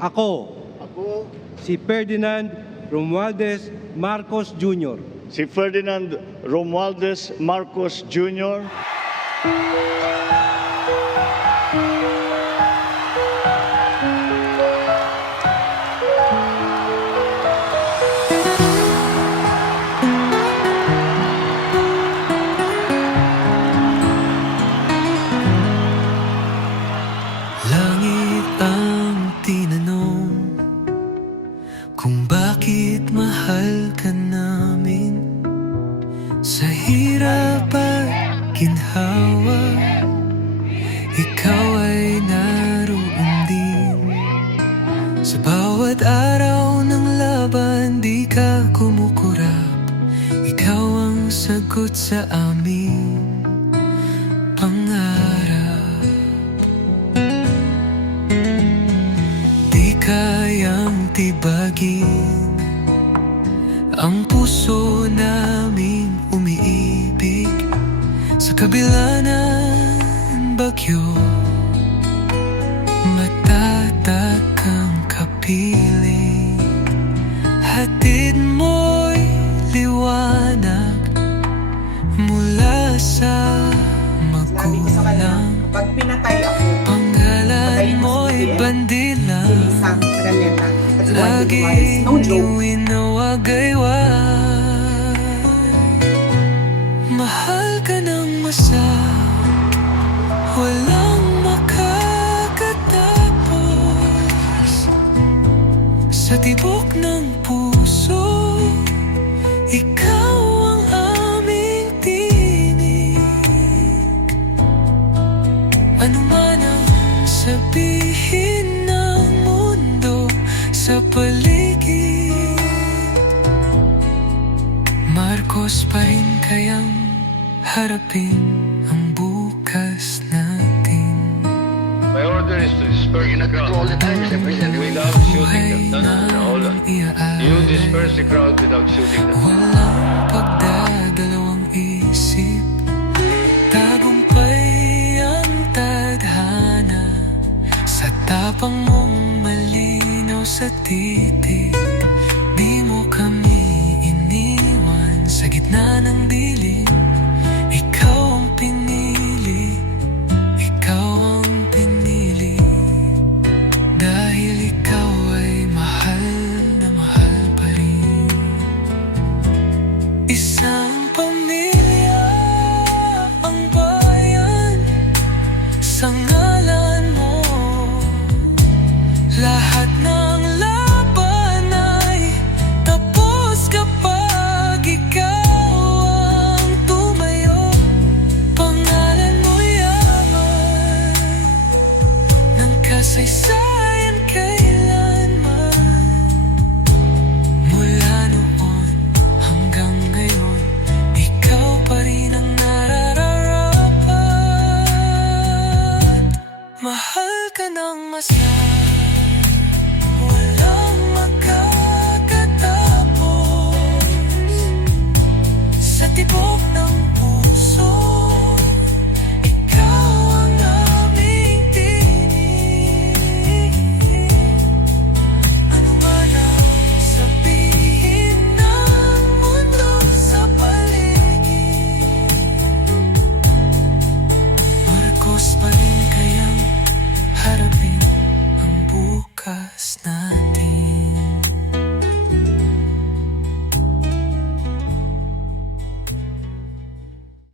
Ako, Ako, si Ferdinand Romualdez Marcos Jr. si Ferdinand Romualdez Marcos Jr., Kung bakit mahal ka namin? Sa hirap at ginhawa Ikaw ay naroon din. Sa bawat araw ng laban Di ka kumukurap. Ikaw ang sagot sa aming pangarap tibagin. Ang puso naming umiibig. Sa kabila ng bagyo Matatak ang kapiling Hatid mo'y liwanag Mula sa magulang. Kapag pinatay ako, Panggalan mo'y bandilang. Sinisang Araneta, at si Juan Lagi Benitez, no joke. Mahal ka ng masa. Walang makakatapos. Sa tibok ng puso Ikaw ano man ang sabihin sa paligid Marcos pa rin kayang harapin ang bukas natin My order is to disperse the crowd without shooting them. No, no, no, hold on. You disperse the crowd without shooting them. Walang pagdadalawang isip Tagumpay ang tadhana Sa tapang mong sa titig Di mo kami iniwan. Sa gitna ng dilim Ikaw ang pinili Ikaw ang pinili. Dahil ikaw ay mahal na mahal pa rin. Isang saying, Kate. last night.